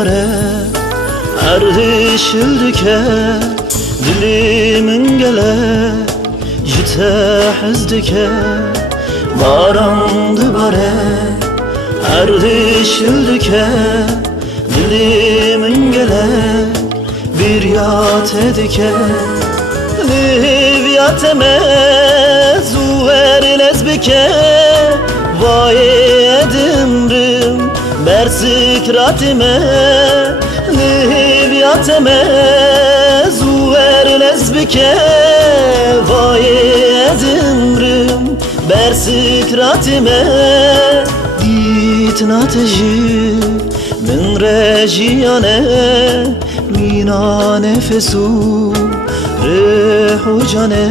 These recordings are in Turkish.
dibare erdişildike dilimin gele jite hezdike baran dibare erdişildike dilimin gele bir yat edike livyateme zuver lezbike vay edimrim bersikratime livyateme zuver lezbike vay edimrim bersikratime ditnateji min rejiyane mina nefesu rehu cane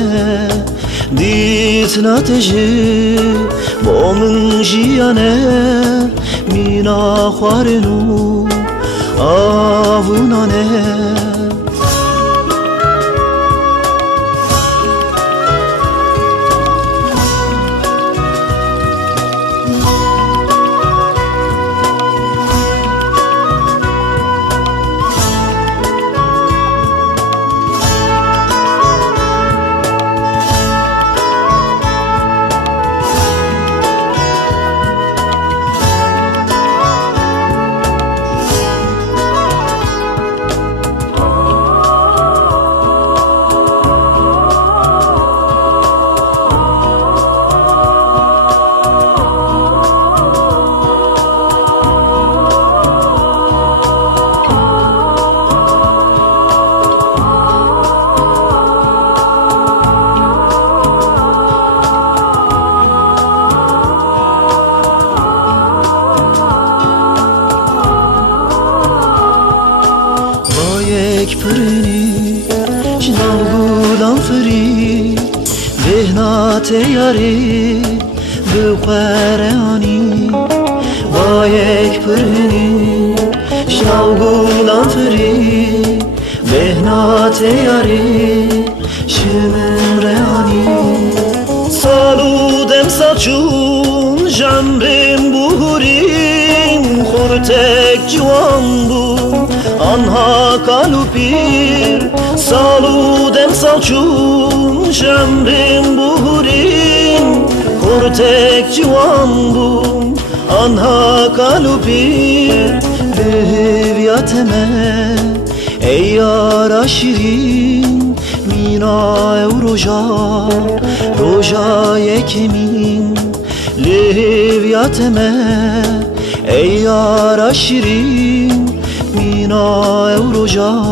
ditnateji bo min jiyane mina xwarinu avunane پرنی جناب گلان فری بهنات یاری بقرانی با یک پرنی جناب گلان فری بهنات یاری شمرانی سالودم ساچون جمرم بوریم خورتک جوان بود Anha kalupir saludem salçun şemrim buhurim Kurtek civan bum anha kalupir Livyateme ey yara şirin Mina ev roja yekemin Livyateme ey yara şirin Mina ev roja